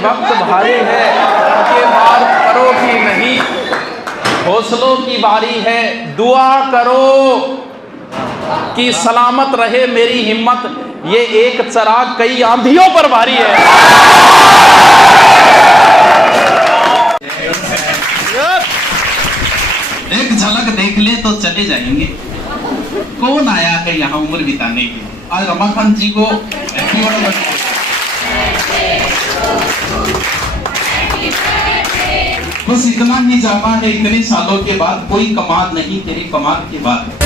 वक्त भारी है के मार करो कि नहीं, हौसलों की बारी है, दुआ करो कि सलामत रहे मेरी हिम्मत, ये एक चराग कई आंधियों पर भारी है। एक झलक देख ले तो चले जाएंगे, कौन आया है यहाँ उम्र बिताने के। आज रमाकांत जी को हैप्पी बर्थडे। बस इतना ही जाना है, इतने सालों के बाद कोई कमाल नहीं तेरे कमाल के बाद।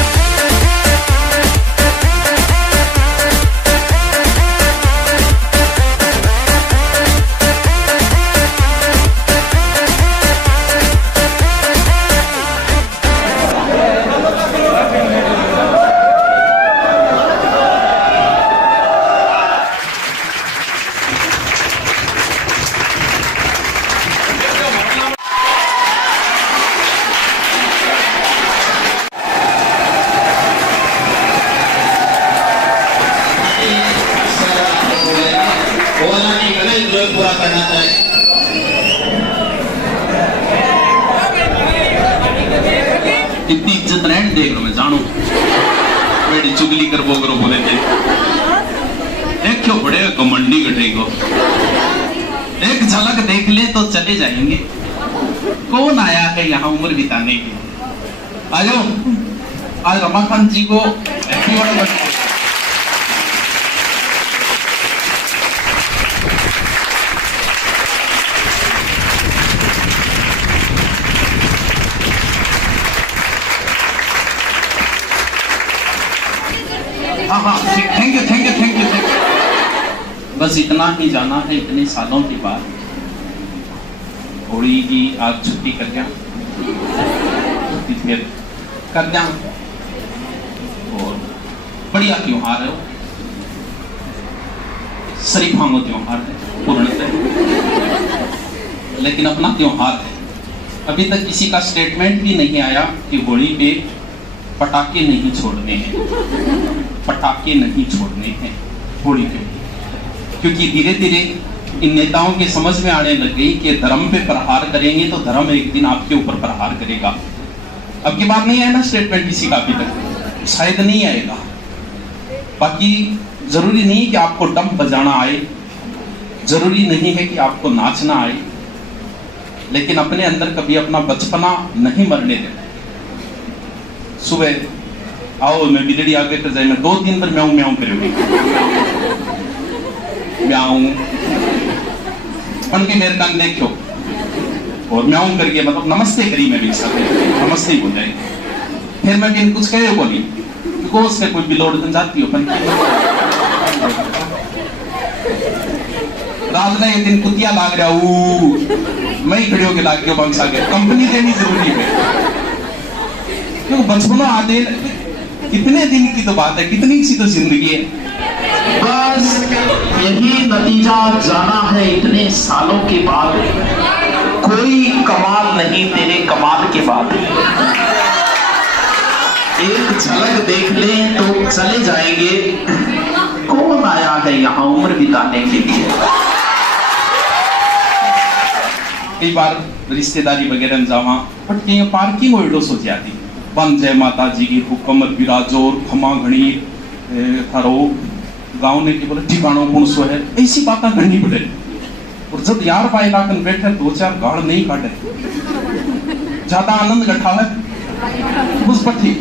पूरा करना चाहिए। इतनी इज्जत रहने देख लो, मैं जानू बेटी चुगली कर वो करो बोले थे। एक क्यों बड़े कमंडी गठे को, एक झलक देख ले तो चले जाएंगे, कौन आया है यहाँ उम्र बिताने के। आ जाओ, आज रमाकांत जी को हैप्पी बर्थडे। हाँ, थैंक यू। बस इतना ही जाना है, इतने सालों के बाद होली की आज छुट्टी कर गया, फिर कर गया। और बढ़िया त्योहार है, शरीफांगो त्योहार है पूर्णतः, लेकिन अपना त्योहार है। अभी तक किसी का स्टेटमेंट भी नहीं आया कि होली पे पटाखे नहीं छोड़ने हैं, पटाखे नहीं छोड़ने हैं होली पे, क्योंकि धीरे धीरे इन नेताओं के समझ में आने लग गई कि धर्म पे प्रहार करेंगे तो धर्म एक दिन आपके ऊपर प्रहार करेगा। अब की बात नहीं आया ना स्टेटमेंट किसी का, अभी तक शायद नहीं आएगा। बाकी जरूरी नहीं कि आपको डंप बजाना आए, जरूरी नहीं है कि आपको नाचना आए, लेकिन अपने अंदर कभी अपना बचपना नहीं मरने देना। सुबह आओ, मैं बिजली आगे कर जाए, मैं 2 दिन पर म्याऊं म्याऊं करूंगी, म्याऊं उनके मेरे कान देखो, और म्याऊं करके मतलब नमस्ते करी, मैं भी साथ नमस्ते हो जाए। फिर मैं भी कुछ कहे बोली, क्योंकि उसके कोई बिलोड़ बन जाती हो अपन। रात में एक दिन कुतिया लाग रहा हूँ, मैं ही खड़े होके लाग के बंसा के कंपनी देनी जरूरी है, क्योंकि बचपना आते कितने दिन की तो बात है, कितनी सी तो जिंदगी है। बस यही नतीजा जाना है, इतने सालों के बाद कोई कमाल नहीं तेरे कमाल के बाद। एक झलक देख ले तो चले जाएंगे, कौन आया है यहाँ उम्र बिताने के लिए। कई बार रिश्तेदारी वगैरह में जावा, बट कहीं पार्किंग ओल्डो सो जाती, बन जय माता जी की हुक्म बिराजोर खमा घनी थारो गाँव ने की बोले ठिकानों कौन सो है, ऐसी बातें घनी पड़े। और जब यार पाए लाकर बैठे 2-4 गाड़ नहीं काटे, ज्यादा आनंद इकट्ठा है उस पर ठीक,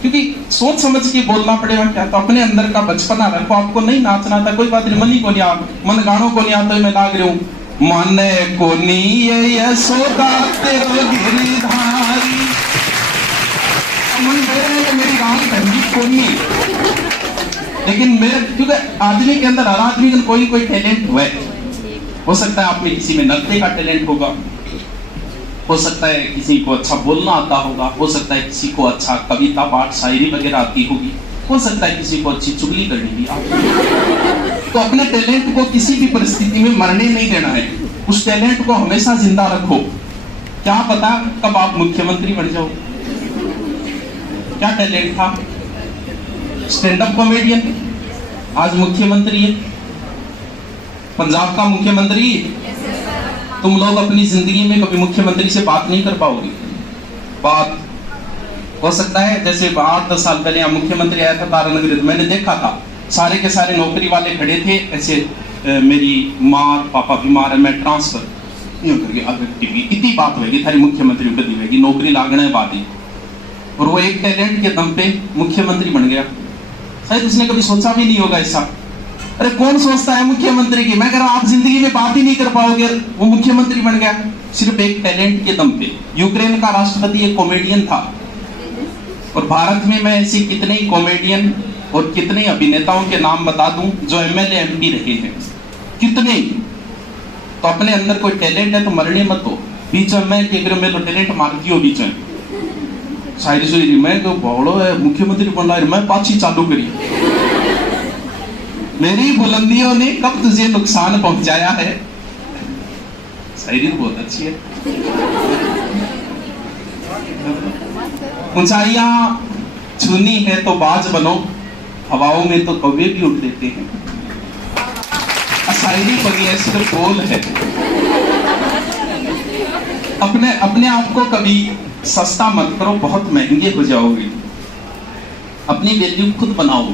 क्योंकि सोच समझ के बोलना पड़ेगा। क्या तो अपने अंदर का बचपना रखो, आपको नहीं नाचना था कोई बात नहीं, मनी को नहीं आ, मन गानों को नहीं आता, मैं लाग रही हूँ माने को नहीं यशोदा तेरो गिरधारी, मेरी गाँव को नहीं। लेकिन मेरे क्योंकि आदमी के अंदर, हर आदमी का कोई टैलेंट हो सकता है आप में किसी में नृत्य का टैलेंट होगा, हो सकता है किसी को अच्छा बोलना आता होगा, हो सकता है किसी को अच्छा कविता पाठ शायरी वगैरह आती होगी, हो सकता है किसी को अच्छी चुगली करनी भी आती। तो अपने टैलेंट को किसी भी परिस्थिति में मरने नहीं देना है, उस टैलेंट को हमेशा जिंदा रखो। क्या पता कब आप मुख्यमंत्री बन जाओ। क्या टैलेंट था, स्टैंड अप कॉमेडियन, आज मुख्यमंत्री है। पंजाब का मुख्यमंत्री, तुम लोग अपनी जिंदगी में कभी मुख्यमंत्री से बात नहीं कर पाओगे। बात हो सकता है जैसे 8-10 साल पहले यहाँ मुख्यमंत्री आया था तारानगर, तो मैंने देखा था सारे के सारे नौकरी वाले खड़े थे ऐसे, मेरी माँ और पापा बीमार है, मैं ट्रांसफर कितनी बात होगी थारी मुख्यमंत्री को दी होगी, नौकरी लागने बाद ही, और वो एक टैलेंट के दम पे मुख्यमंत्री बन गया। शायद उसने कभी सोचा भी नहीं होगा ऐसा। अरे कौन सोचता है मुख्यमंत्री की, मैं कह रहा आप जिंदगी में बात ही नहीं कर पाओगे, वो मुख्यमंत्री बन गया सिर्फ एक टैलेंट के दम पे। यूक्रेन का राष्ट्रपति एक कॉमेडियन था, और भारत में मैं ऐसे कितने ही कॉमेडियन और कितने अभिनेताओं के नाम बता दूं जो एमएलए एमपी रहे हैं, कितने। तो अपने अंदर कोई टैलेंट है तो मरने मत हो, बीच में मैं तो टैलेंट मारती हो बीच में शायरी सुरी, मैं तो बड़ो है मुख्यमंत्री बन रहा है, मैं पाछी चालू करी, मेरी बुलंदियों ने कब तुझे नुकसान पहुंचाया है। शायरी बहुत अच्छी है। ऊंचाइयां छूनी है तो बाज बनो, हवाओं में तो कौवे भी उड़ लेते हैं। शायरी बनी है, सिर्फ बोल है। अपने आप को कभी सस्ता मत करो, बहुत महंगे हो जाओगे। अपनी वैल्यू खुद बनाओ।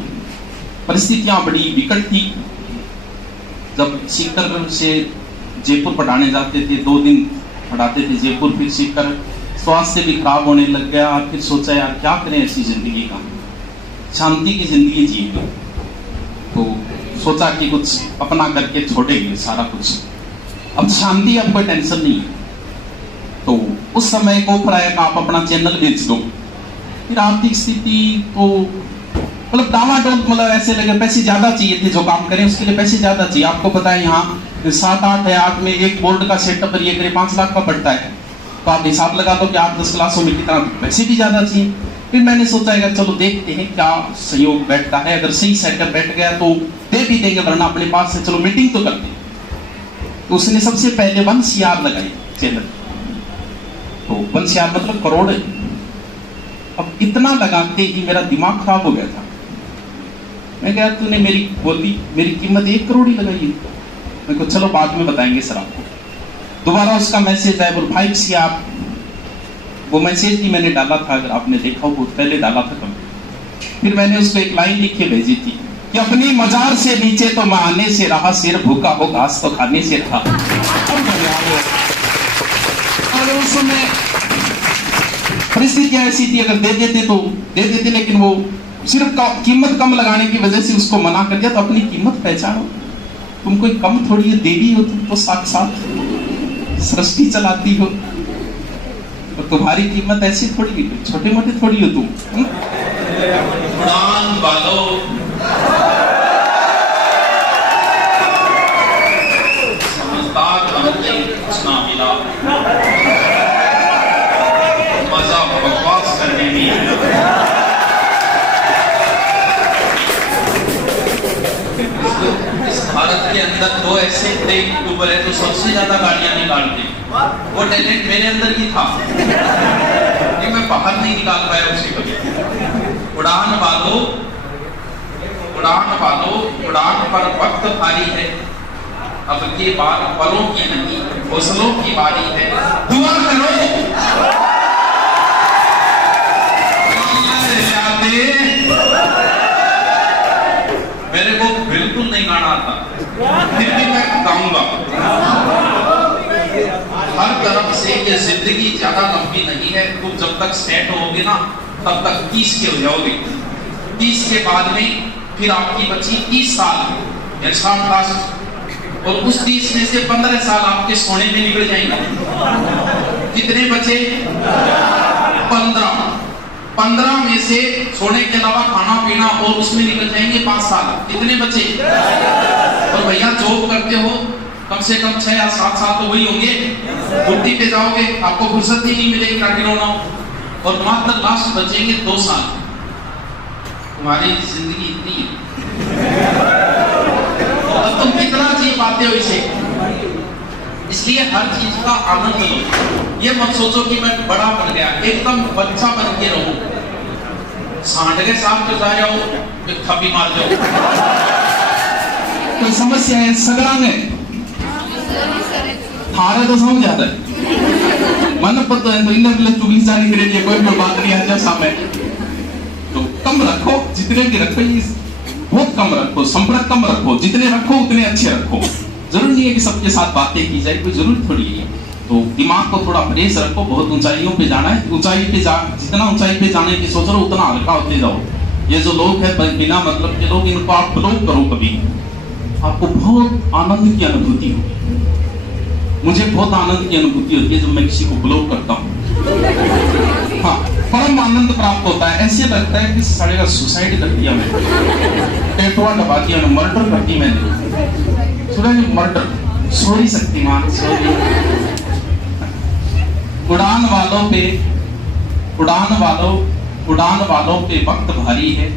परिस्थितियां बड़ी विकट थी। जब सीकर से जयपुर पढ़ाने जाते थे, 2 दिन पढ़ाते थे जयपुर, फिर सीकर स्वास्थ्य भी खराब होने लग गया। फिर सोचा यार क्या करें ऐसी जिंदगी का, शांति की जिंदगी जिए। तो सोचा कि कुछ अपना करके छोड़ेंगे सारा कुछ, अब शांति, अब कोई टेंशन नहीं है। तो उस समय को प्राय आप अपना चैनल बेच दो। फिर आर्थिक स्थिति तो मतलब डामाडोल, मतलब ऐसे लगे पैसे ज्यादा चाहिए थे, जो काम करें उसके लिए पैसे ज्यादा चाहिए। आपको पता है यहाँ 7-8 है, 8 में एक बोर्ड का सेटअप ये करे 5 लाख का पड़ता है। तो आप हिसाब लगा दो कि 8-10 क्लासों में कितना, पैसे भी ज्यादा चाहिए। फिर मैंने सोचा है चलो देखते हैं क्या सहयोग बैठता है, अगर सही सेटअप बैठ गया तो दे भी देंगे, वरना अपने पास से चलो मीटिंग तो करते। तो उसने सबसे पहले 1 CR लगाई चैनल। तो 1 CR मतलब करोड़ है। अब इतना लगाते ही मेरा दिमाग खराब हो गया था। मैं कहा तूने मेरी बोली, मेरी कीमत 1 करोड़ ही लगाई है। मैं को चलो बाद में बताएंगे सर आपको। दोबारा उसका मैसेज आया, बोल 5 CR। वो मैसेज ही मैंने डाला था, अगर आपने देखा हो बहुत पहले डाला था कभी। फिर मैंने उसको एक लाइन लिख के भेजी थी कि अपनी मजार से नीचे तो मैं आने से रहा, सिर भूखा हो घास तो खाने से रहा। और उस समय परिस्थितियां ऐसी थी, अगर दे देते तो दे देते, लेकिन वो सिर्फ कीमत कम लगाने की वजह से उसको मना कर दिया। तो अपनी कीमत पहचानो, तुम कोई कम थोड़ी है, देवी हो तुम तो, साक्षात सृष्टि चलाती हो, और तुम्हारी कीमत ऐसी थोड़ी है, छोटे मोटे थोड़ी हो तुम। उड़ान वालों, समझदार बनके कुछ ना मिला, मजा बकवास करने में। इस भारत के अंदर 2 ऐसे यूट्यूबर है जो सबसे ज्यादा गाड़ियां निकालते हैं। वो टैलेंट मेरे अंदर ही था, लेकिन मैं बाहर नहीं निकाल पाया उसे कभी। उड़ान वालों, उड़ान वालों, उड़ान पर वक्त भारी है, अब की बार पलों की नहीं हौसलों की बारी है। दुआ करो मेरे को बिल्कुल नहीं गाना आता, फिर भी मैं गाऊंगा। हर तरफ से ये जिंदगी ज्यादा लंबी नहीं है। तुम जब तक सेट होगे ना, तब तक 30 के हो जाओगे। 30 के बाद में फिर आपकी बची 30 साल या 60 लाख, और उस 30 में से 15 साल आपके सोने में निकल जाएंगे। कितने बचे? 15 में से सोने के अलावा खाना पीना और उसमें निकल जाएंगे 5 साल। कितने बचे? और भैया जॉब करते हो कम से कम 6 या 7 साल तो वही होंगे। बुढ़ी पे जाओगे, आपको फुर्सत ही नहीं मिलेगी ताकि रोना हो, और मात्र लास्ट बचेंगे 2 साल। तुम्हारी जिंदगी इतनी है, और तुम कितना जी पाते हो इसे। इसलिए हर चीज का आनंद लो। ये मत सोचो कि मैं बड़ा बन गया, एकदम बच्चा बन के रहो। सांड के साथ तो जा जाओ, थप्पी मार जाओ, तो कोई समस्या है सगळांगे थारे तो समझ आता है मन पता है तो इन्हें भी चुगली सारी करेंगे कोई भी बात नहीं आता सामने तो कम रखो जितने की रखो ये बहुत कम रखो संपर्क कम रखो जितने रखो उतने अच्छे रखो जरूरी नहीं है कि सबके साथ बातें की जाए कोई जरूरत थोड़ी है तो दिमाग को थोड़ा फ्रेश रखो बहुत ऊंचाइयों पे जाना है ऊंचाई पे जितना ऊंचाई पे जाने की सोच रहे हो उतना हल्का होते जाओ ये जो लोग हैं बिना मतलब के लोग इनको आप ब्लॉक करो कभी आपको बहुत आनंद की अनुभूति होगी मुझे बहुत आनंद की अनुभूति होती है जब मैं किसी को ब्लॉक करता हूँ हाँ परम आनंद प्राप्त होता है ऐसे लगता है कि सारे का सुसाइड कर दिया मैंने पेटवा दबा दिया मर्डर कर दी मैंने सुना मर्डर सॉरी शक्तिमान सॉरी उड़ान वालों पे वक्त भारी है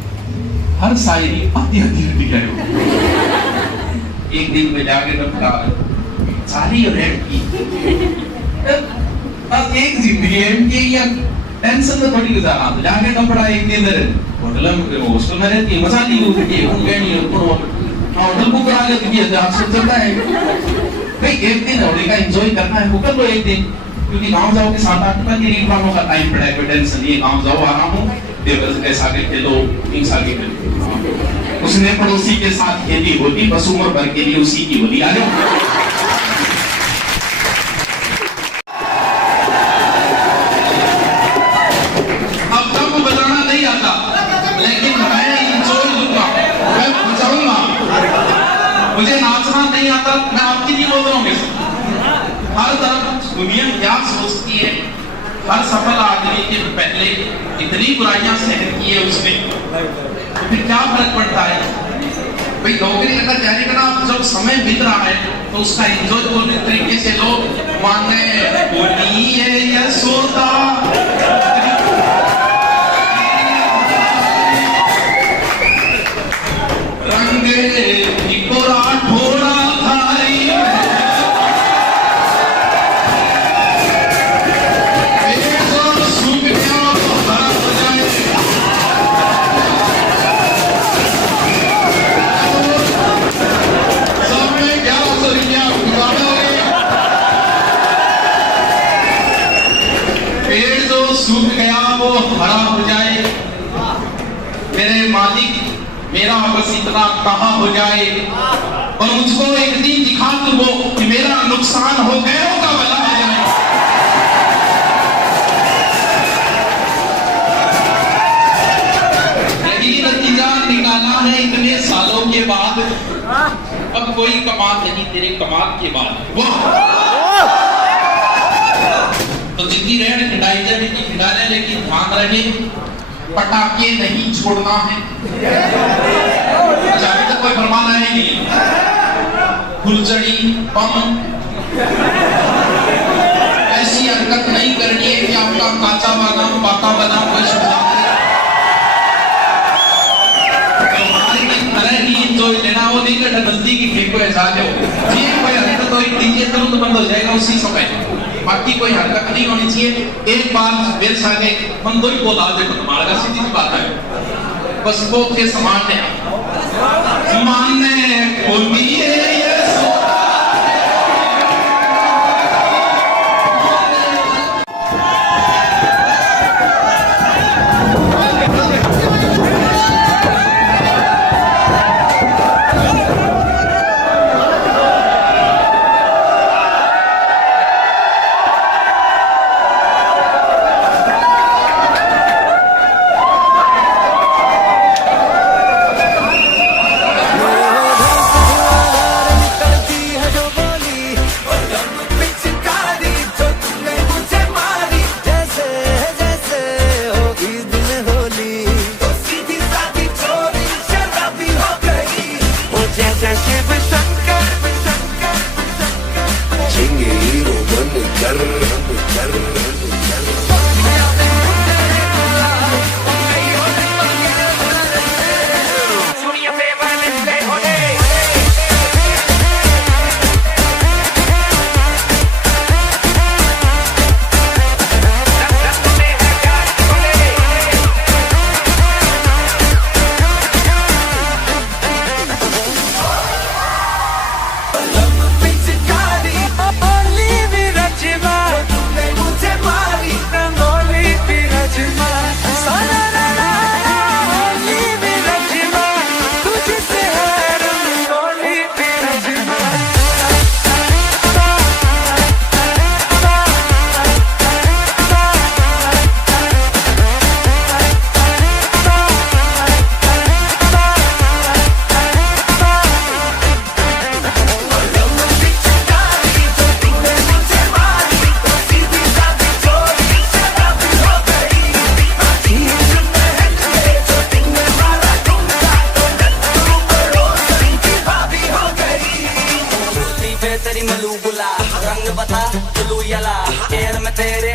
हर शायरी आधी आधी है एक दिन में जाके रखा सारी रेड की बस एक जिंदगी है इनकी या टेंशन तो थोड़ी गुजारा तो जाके कपड़ा एक दिन होटल में हॉस्टल में रहती है मसाली होती है उनके नहीं होटल बुक करा लेती है आपसे चलता है भाई एक दिन होली का एंजॉय करना है वो कर लो एक दिन क्योंकि गांव जाओ के 7-8 तक ये कामों का टाइम पड़ा है कोई टेंशन नहीं है गांव जाओ आराम हो देवरस के साथ खेलो इन साथ खेलो उसने पड़ोसी के साथ खेली होली बस उम्र भर के लिए उसी की होली आ जाओ अब तक बजाना नहीं आता लेकिन मैं एंजॉय लूंगा मैं बजाऊंगा मुझे नाचना नहीं आता मैं आपकी नहीं बोल रहा हूँ हर तरफ दुनिया क्या सोचती है हर सफल आदमी के पहले इतनी बुराइयां सहन की है उसने तो फिर क्या फर्क पड़ता है भाई नौकरी अगर जारी करना जब समय बीत रहा है तो उसका एंजॉय बोलने तरीके से लोग माने बोली है या सोता रंगे निकोरा ठोड़ा थारी सूख गया वो हरा हो जाए मेरे मालिक मेरा बस इतना कहा हो जाए और मुझको एक दिन दिखा दो वो कि मेरा नुकसान हो गया का भला हो जाए यही नतीजा निकाला है इतने सालों के बाद अब कोई कमाल नहीं तेरे कमाल के बाद वाह तो जितनी रेड खिंडाई जाए जितनी खिंडा ले लेकिन ध्यान रहे पटाखे नहीं छोड़ना है अच्छा अभी तक कोई फरमान आया ही नहीं फुलझड़ी बम ऐसी हरकत नहीं करनी है कि आपका काचा बादाम पाका बादाम कोई सुझा तो लेना वो नहीं कर नजदीकी फेंको ऐसा जाओ ये कोई हरकत हो दीजिए तुरंत बंद हो जाएगा उसी समय बाकी कोई हरकत नहीं होनी चाहिए एक बार मेरे साथ एक बंदो ही बोला देखो तुम्हारा का सीधी सी बात है बस वो के समान है माने खुदी है तेरी मलू गुला, रंग बता चलू यला, एयर में तेरे